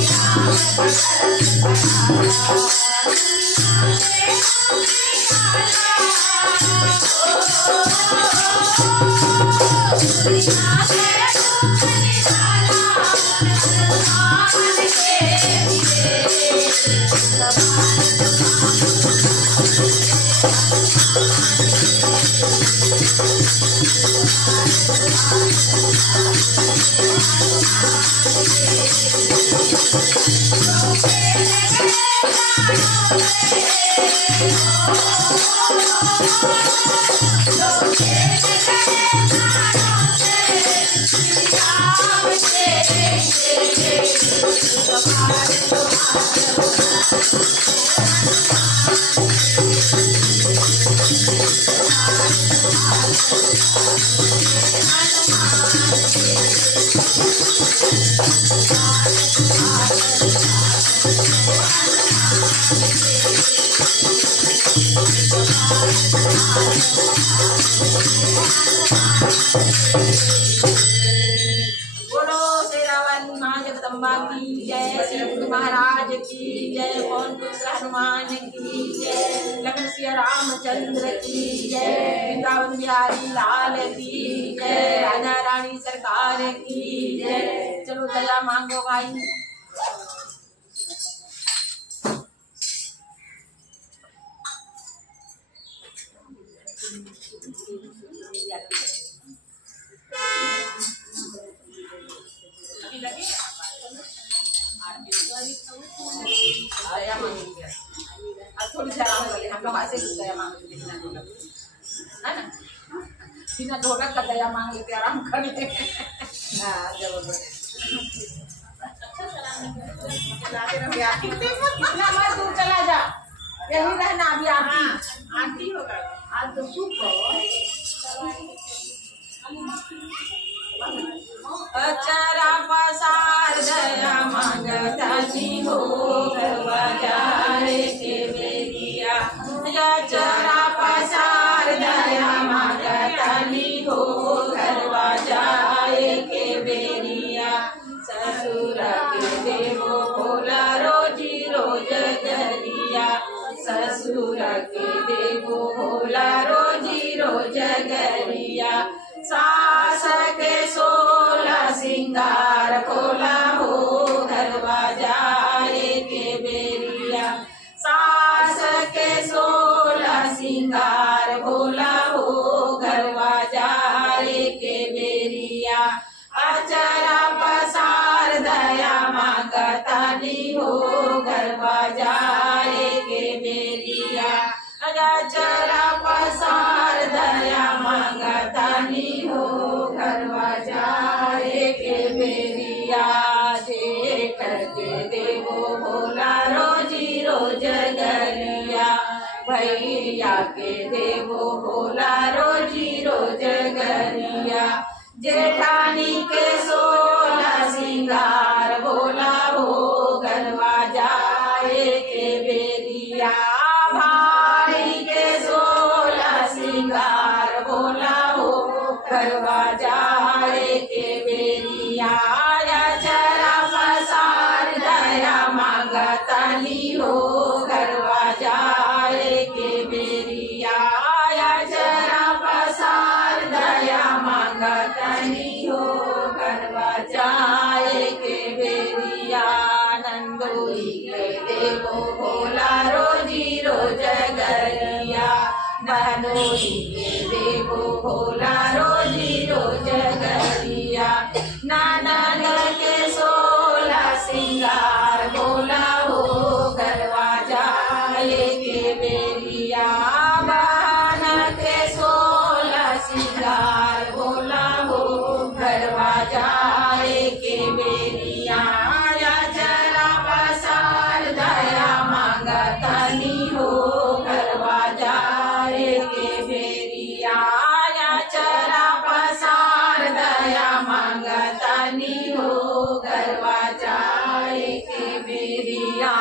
Yeah. महाराज की जय। पवन पुत्र हनुमान की जय। लखन सिया रामचंद्र की जय। वृंदावन बिहारी लाल की जय। राजा रानी सरकार की जय। चलो दया मांगो भाई। थोड़ी सी आराम कर ले, हम लोग ऐसे दया मांग लेते है ना, बिना ढोलक का दया मांग लेते आराम कर लेते। हाँ कितना मत दूर चला जा, यही रहना अभी। आंटी होगा आज तो अचरा पसार दया मांगतानी हो गवा जाए के बेरिया। अचरा पसार दया मांगतानी हो गवा जाए के बेरिया। ससुर के देवो भोला रोजी रोज गरिया। ससुर के देवो भोला रोजी रोज गरिया। सास के 16 सिंगार भोला हो घरवा जाए के बेरिया। सास के 16 सिंगार भोला हो घरवा जाए के बेरिया। अचरा पसार दया मांगतानी हो घरवा जाए के बेरिया। अचरा पसार दया मांगतानी हो घरवा जाए के बेरिया। जेठ के देवो भोला रोजी रोज गरिया। भैया के देवो भोला रोजी रोज गरिया। जेठानी के 16 सिंगार भोला हो घरवा जाए के बेरिया। भाई के 16 सिंगार भोला हो घरवा जाए के बेरिया। अचरा पसार दया मांगतानी हो घरवा जाए के बेरिया। अचरा पसार दया मांगतानी हो घरवा जाए के बेरिया। नंदोई के देवो भोला रोजी रोज गरिया। बहनोई के देवो भोला रोजी रोज गरिया। नानन के 16 सिंगार भोला हो घरवा जाए के बेरिया। बहन के 16 सिंगार भोला हो घरवा जाए के बेरिया। अचरा पसार दया मांगतानी हो घरवा जाए के बेरिया। अचरा पसार दया मांगतानी हो घरवा जाए के बेरिया।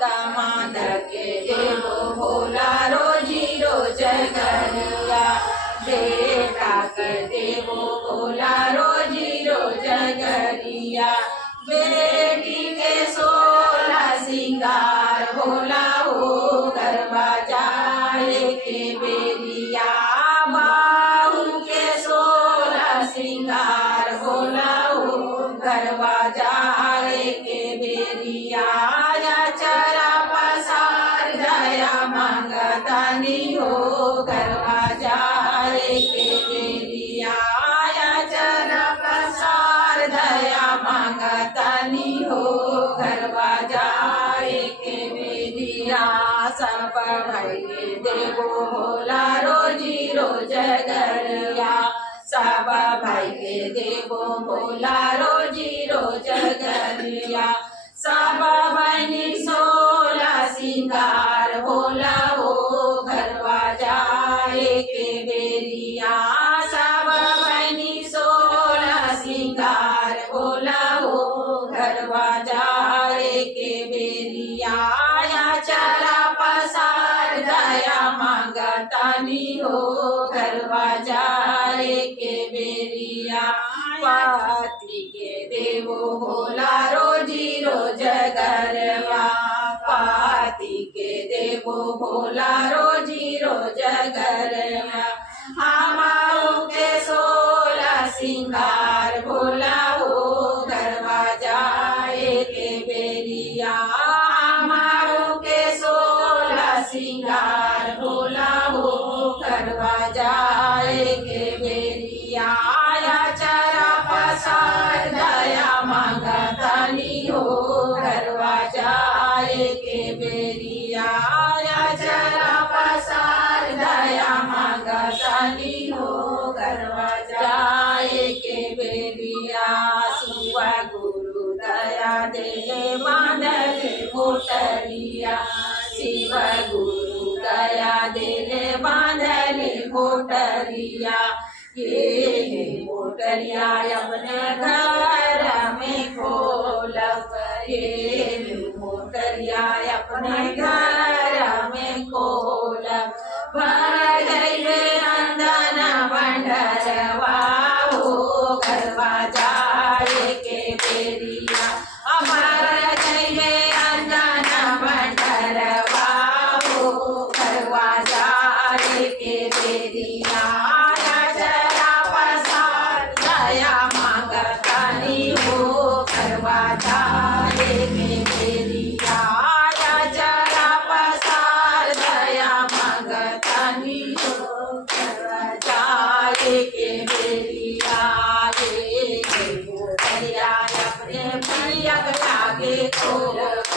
दामाद के देवो भोला रोजी रोज गरिया। बेटा के देवो भोला रोजी रोज गरिया। बेटी के भोला हो गरबा जाए के बेरिया बाहू के 16 श्रृंगार भोला हो गरबा जाए के बेरिया चरा पसार दया मांगतानी हो गरबा जाए के बेरिया चरा पसार दया मांगतानी हो गरबा जाए के बेरिया सब भाई देवो भोला रोजी रोजगरिया सब भाई के देवो भोला रोजी रोजगरिया सब बनी 16 श्रृंगार भोला हो गरबा जाए के बेरिया सब बनी 16 श्रृंगार भोला हो गरबा जाए के बेरिया चरा पसार दया मांगतानी हो गरबा जाए के बेरिया पाती के देवो भोला रोजी रोजगरवा पाती के देवो भोला रोजी रोजगरवा हमाओ के 16 श्रृंगार भोला हो गरबा जाए के बेरिया हमाओ के 16 श्रृंगार भोला हो गरबा जाए के बेरिया चरा पसार दया मांगतानी हो गरबा जाए के बेरिया चरा पसार दया मांगतानी हो गरबा जाए के बेरिया शिव गुरु दया दे बांधल मोटरिया शिव गुरु दया दे बांधल मोटरिया ये मोटरिया अपने घर में खोलब ये मोटरिया अपने घर में खोलब भर गए अंदन भंडरवा हो गरबा जाए के बेरिया भर गए अंदन भंडरवा हो गरबा जाए के बेरिया दया मांगतानी हो गरबा जाए के बेरिया चरा पसार दया मांगतानी हो गरबा जाए के बेरिया मोटरिया अपने प्रिय लागे खोलब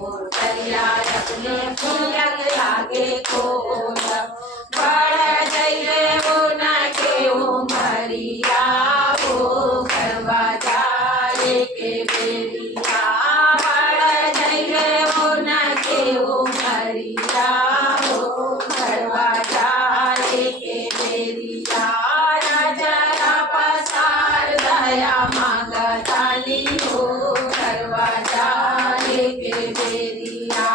मोटरिया अपने प्रिय लागे खोलब बड़ जइले उना के उमरिया हो गरबा जाए के बेरिया बड़ जइले उना के उमरिया हो गरबा जाए के बेरिया चरा पसार दया मांगतानी हो गरबा जाए के बेरिया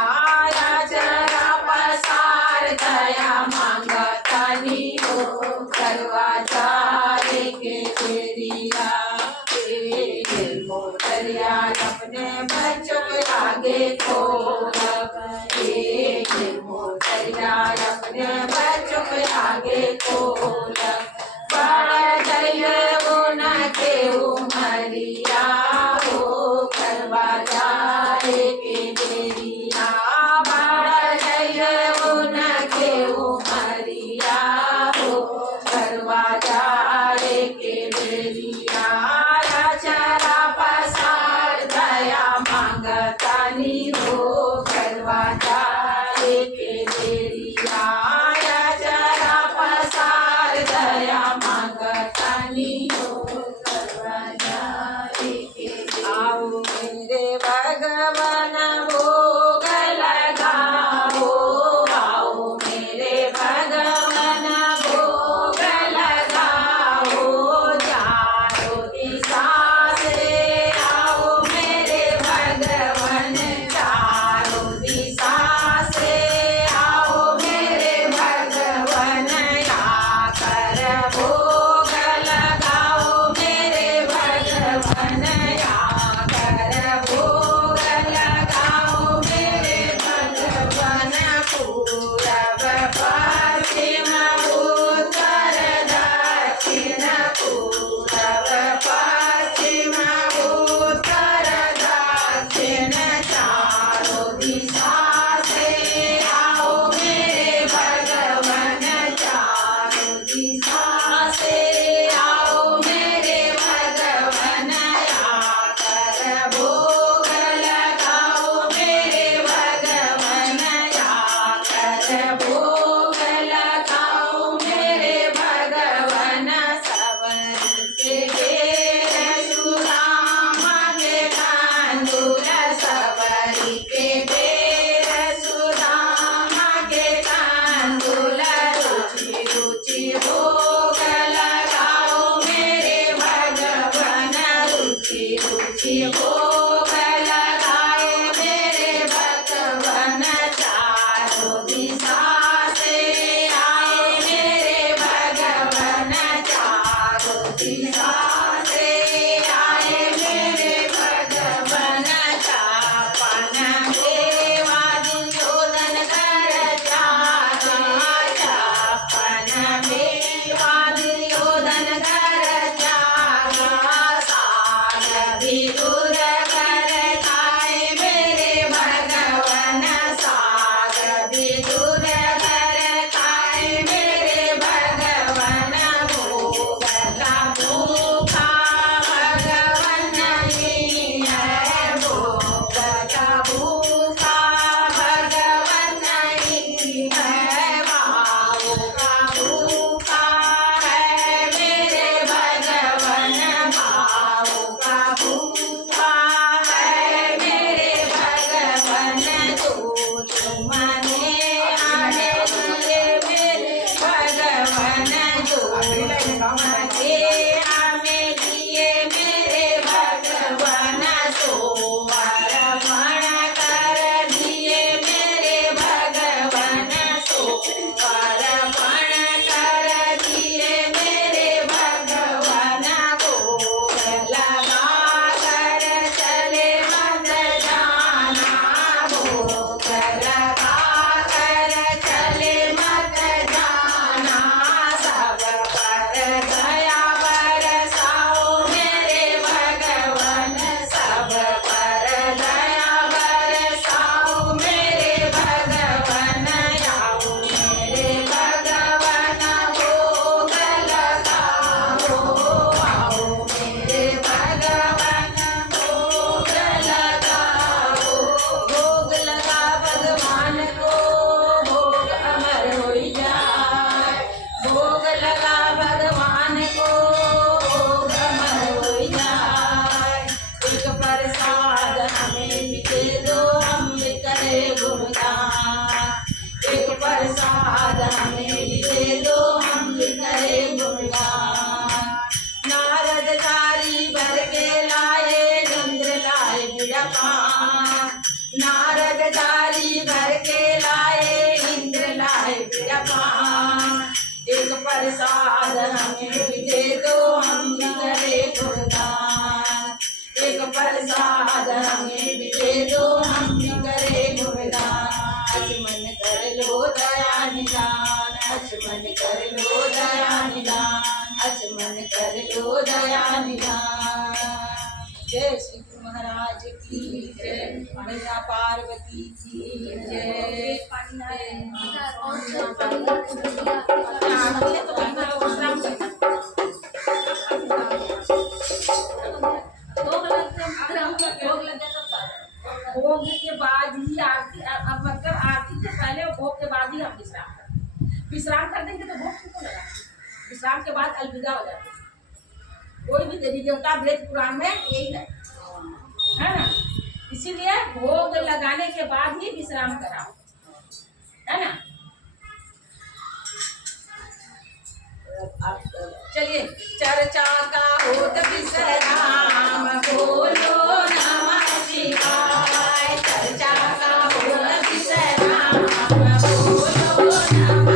चरा पसार दया मांगतानी हो गरबा जाए के बेरिया मोटरिया अपने बच्चों के आगे खोलब मोटरिया अपने बच्चों के आगे खोलब बड़ जइले उना के उमरिया हो गरबा जाए के बेरिया बड़ जइले उना के उमरिया हो गरबा जाए के बेरिया चरा पसार दया मांगतानी हो गरबा जाए के बेरिया चरा पसार दया मांगतानी हो गरबा जाए के आओ मेरे भगवान भोग लगाओ आओ मेरे भगवान भोग लगाओ चारों दिशा से आओ मेरे भगवान चारों दिशा से आओ मेरे भगवान आकर भोग लगाओ मेरे भगवान आकर भोग लगाओ नारद डाली भर के लाए, इंद्र लाए बिरपान। एक प्रसाद हमें भी दे दो, हम भी करे गुणगान। एक प्रसाद हमें भी दे दो, हम भी करे गुणगान। अचमन कर लो दया निदान, अचमन कर लो दया निदान, अचमन कर लो दया निदान। जय श्री गुरु महाराज की जय, मैया पार्वती की जय। भोग के बाद ही आरती, मतलब आरती से पहले और भोग के बाद ही हम विश्राम कर देंगे तो भोग क्यों लगा। विश्राम के बाद अलविदा हो जाते। कोई भी देवी देवता वेद पुराण में यही है ना। इसीलिए भोग लगाने के बाद ही विश्राम कराओ, है ना। चलिए चर्चा का होत विश्राम, बोलो नमः शिवाय। चर्चा का होत विश्राम, बोलो नमः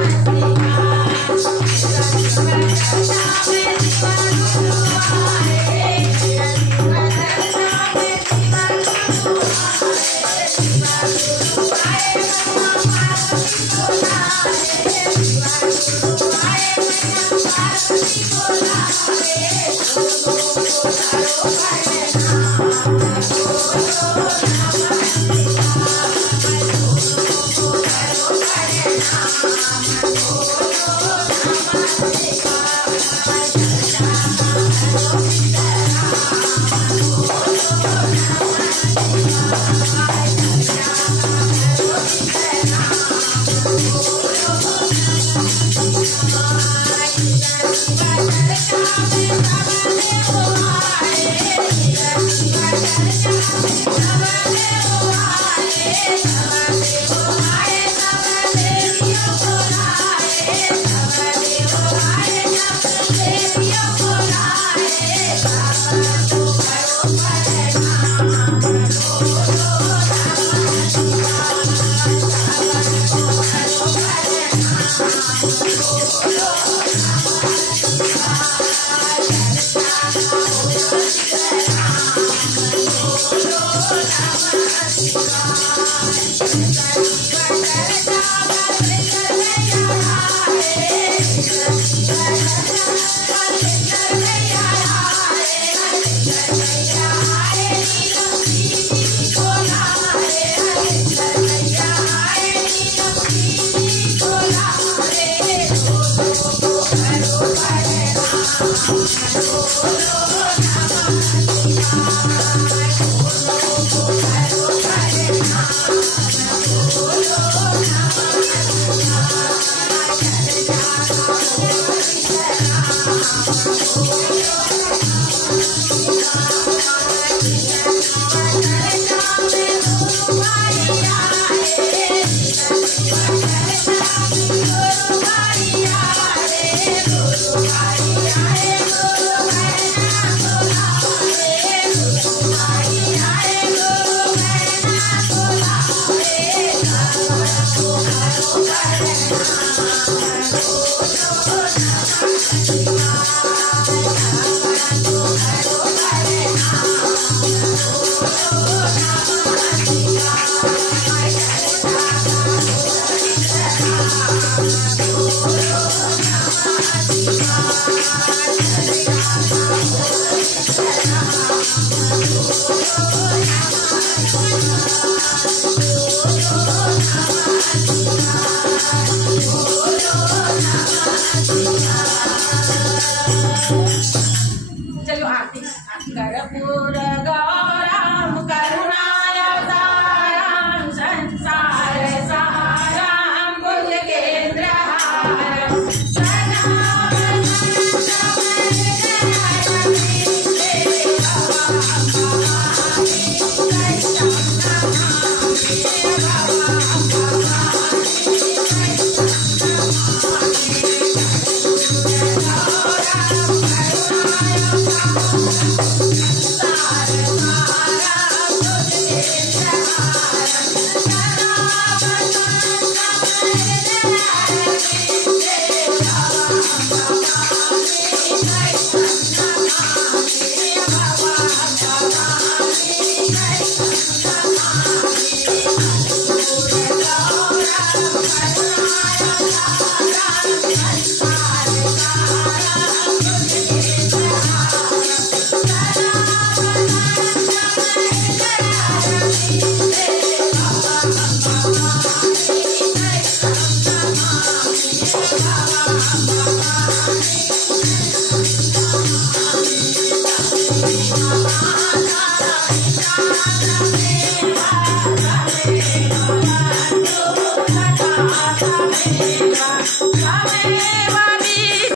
बाबा